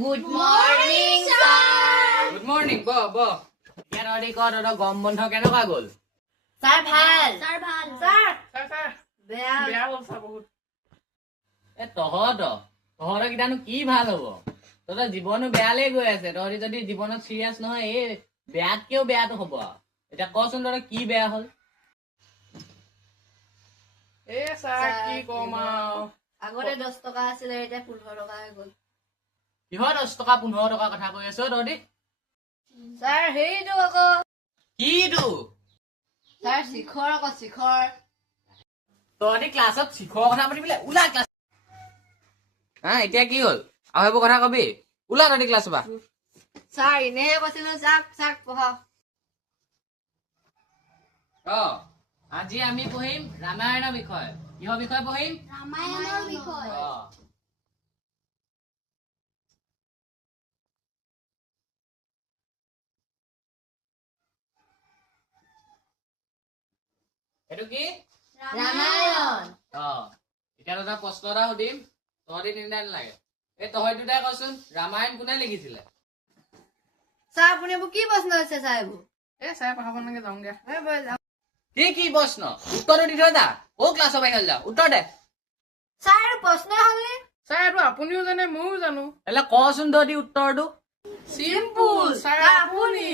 Good morning, sir. Good morning, bo. Get ready, got a gum bond hook and a gaggle. Sir, bhal. Sir. Beya. এ তহঁতৰ কিটানো কি ভাল হ'ব তহঁতৰ জীৱনো বেয়ালে গৈ আছে তহঁতি যদি জীৱনত চিৰিয়াছ নহয় এই বেয়াতকেও বেয়াটো হ'ব এতিয়া কচোন তহঁতৰ কি বেয়া হ'ল Sir, কি কম আগতে 10 টকা আছিল এতিয়া 15 টকা হৈ গ'ল কিহৰ 10 টকা 15 টকা কথা কৈ আছ তহঁতি স্যাৰ হেইটো আকৌ কিটো স্যাৰ শিখৰ তহঁতি ক্লাছত শিখৰ কথা পাতিবলে ওলা ক্লাছ হা এতিয়া কি হ'ল আৰু সেইবোৰ কথা কবি ওলা তহঁতি ক্লাছৰ পৰা স্যাৰ ইনেহে কৈছিলো চাক পঢ়াও আজি আমি পঢ়িম ৰামায়ণৰ বিষয়ে কিহৰ বিষয়ে পঢ়িম ৰামায়ণৰ বিষয় এইটো কি ৰামায়ণ এতিয়া এটা প্ৰশ্ন এটা সুধিম তহঁতি তিনিটা নালাগে এই তহঁতি দুটাই কচোন ৰামায়ণ কোনে লিখিছিলে স্যাৰ আপুনি এইবোৰ কি প্ৰশ্ন হৈছে স্যাৰ এইবোৰ Sir, পঢ়াব নালাগে যাওঁগে কি প্ৰশ্ন উত্তৰটো দি থৈ যা অ ক্লাছৰ বাহিৰত যা উত্তৰ দে স্যাৰ এইটো প্ৰশ্ন হ'লনে Sir, এইটো আপুনিও জানে ময়ো জানো এলে কচোন তহঁতি উত্তৰটো Simple, Sir, আপুনি